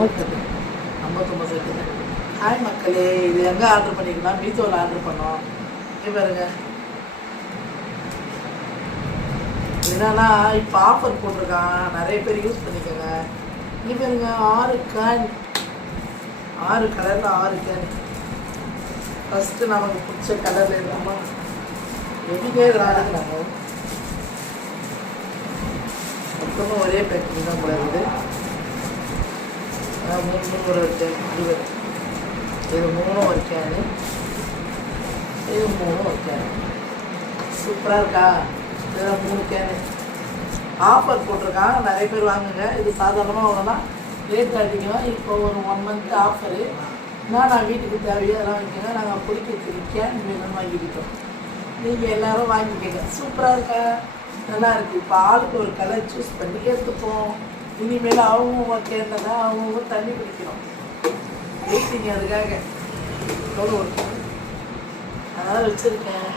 Okay 59 இருக்குது. Hi மக்களே, இது எங்கே ஆர்டர் பண்ணிக்கலாம்? மீஷோவில் ஆர்டர் பண்ணோம். இங்கே பாருங்க, என்னன்னா இப்போ ஆஃபர் போட்டிருக்கான், நிறைய பேர் யூஸ் பண்ணிக்கோங்க. இங்கே பாருங்க, 6 கேன், 6 கலரில் 6 கேன். ஃபஸ்ட்டு நமக்கு பிடிச்ச கலரில் இல்லாமா எதுக்கே விளாடுங்க. நம்ம மொத்தமும் ஒரே பேக்கிங் தான் கூட இருக்குது. 3 ஒரு கேன், இது 3 ஒரு கேனு, இது 3 ஒரு கேனு. சூப்பராக இருக்கா? இதில் 3 கேனு ஆஃபர் போட்டிருக்காங்க, நிறைய பேர் வாங்குங்க. இது சாதாரணமாக வாங்கினா ரேட் அதிகம். இப்போ ஒரு 1 மந்த் ஆஃபரு. நான் வீட்டுக்கு தேவையோ அதெல்லாம் வாங்கிக்கோங்க. நாங்கள் பிடிக்கிறதுக்கு கேன் வேணும்னு வாங்கிக்கிட்டோம். நீங்கள் எல்லோரும் வாங்கிக்கோங்க. சூப்பராக இருக்கா? நல்லா இருக்குது. இப்போ ஆளுக்கு ஒரு கலர் சூஸ் பண்ணி எடுத்துப்போம். இனிமேல் அவங்கவுங்க கேன்ல தான் அவங்கவுங்க தண்ணி குடிக்கணும். வெயிட்டிங்க அதுக்காக. அதனால் வச்சுருக்கேன்.